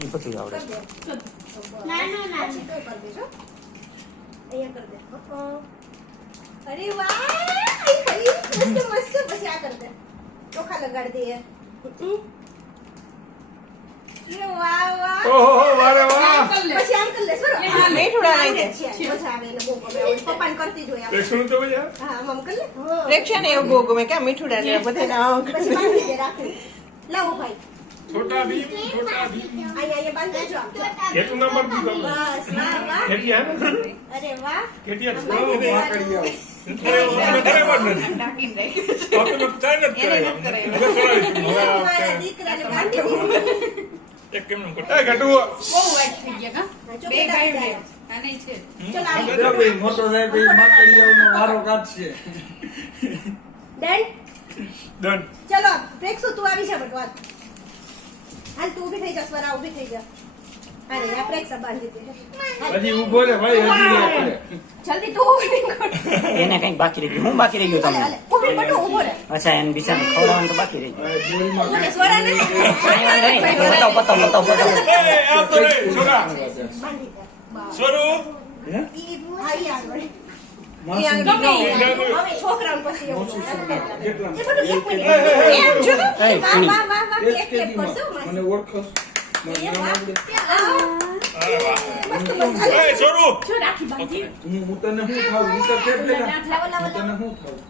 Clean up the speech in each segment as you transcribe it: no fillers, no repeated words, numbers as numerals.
એ બધું આવડે. ના ના ના પછી તો કર દેજો. અહીંયા કર દે. અરે વાહ ભાઈ મસ્ત મસ્ત પછી આ કર દે. ચોખા લગાડ દે. ये वाह वाह ઓહો વારે વાહ પછી આમ કર લે સરો હા મેઠુડા લઈ દે મજા આવે ને બહુ ગમે પપ્પાને કરતી જોઈ આપણે શું તો ભૈયા હા આમ કર લે પ્રેક્ષા ને એવું બહુ ગમે કે મીઠુડા ને બધા પછી બાંધી દે રાખી લાવો ભાઈ છોટા ભીમ અહીંયા બાંધી દેજો કેટલું નંબર દીધો બસ વાહ વાહ કેટલી હે અરે વાહ કેટલી છે ડાકીને મારા દીકરાને બાંધી દીધો એક કેમ નમ કરતા ગટુ બહુ વાટ થઈ ગયા કા બે ભાઈ બે આ નહીં છે ચલો ભાઈ મોટો સાહેબ એ માકડીયાઓનો વારો કાઢશે ડન ચલો પ્રેક્ષુ તું આવી જા બટવા હાલ તું ઊભી થઈ જા સ્વરા ઊભી થઈ જા અરે આ પ્રેક્ષા બાંધી દે હજી ઊભો રે ભાઈ હજી રે જલ્દી તું ઊભી કર એને કઈક બાકી રહી ગયું. હું બાકી રહી ગયો હાલે તમને? હાલે ઊભી બટો ઊભો રે અચ્છા એને બિચારાને ખવડાવવાનું તો બાકી રહી ગયું. ઊભો રે સ્વરા ને બતાવો બતાવો બતાવો બતાવો. એ આ તો રે છોરા બાંધી દે સ્વરૂ ઈ ભાઈ આગળ ઈ આંગળી નો હવે છોકરાઓને પછી એવું કેટલા? એ બધું એક મિનિટ એમ જો એ વાહ ટીણી. વાહ વાહ વાહ એક એક એક કેજીમાં. કરજો મને મસ્ત ઓળખો એ વાહ અરે વાહ મસ્ત મસ્ત એ છોરું જો રાખી બાંધી હું તને શું ખાવું ઈ તો છે જ ને લાવો લાવો હું તને લાવો શું ખાવું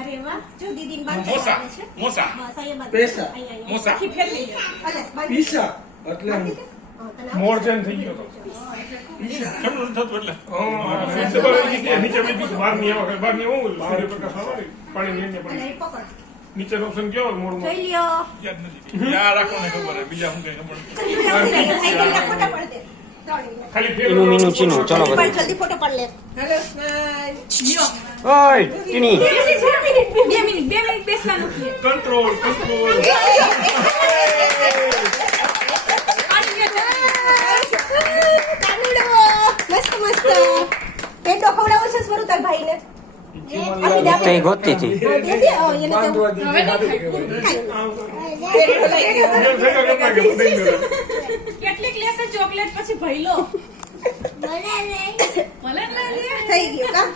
અરે વાહ જો દીદીને બાંધી મોસા આવે છે મોસા બસ અહીંયા બાંધી પૈસા. અહીંયા મોસા આખી ફેરવી દે અલે બાંધી પીસા એટલે હું મોર જેન થઈ ગયો તો કેમ ન થતું એટલે સબર નીચે બીજું બહાર ની આવે બહાર ની આવું સૂર્યપ્રકાશ આવે પાણી નીચે અલે પાણી એ પકડ નીચે ઓપ્શન કેવો મોર જોઈ લ્યો યાદ નથી યાર રાખો ને ખબર હે બીજા હું કઈ ખબર ફોટો પડ દે ખાલી ઈનું મીનું ચીનું. ચલો પણ બધા. જલ્દી ફોટો પડ લે હેલો સ્માઈલ ઓય ટીણી. 2 મિનિટ બેસવાનું છે કંટ્રોલ કંટ્રોલ કાનુડો મસ્ત મસ્ત પેટો ખવડાવો છે સ્વરૂપ તાર ભાઈને તો એ ગોતતી હતી. દેજે એને તો બાંધવા દીધી કેટલીક લેશે ચોકલેટ પછી ભઈલો ભલે લઈ લે થઈ ગયું કા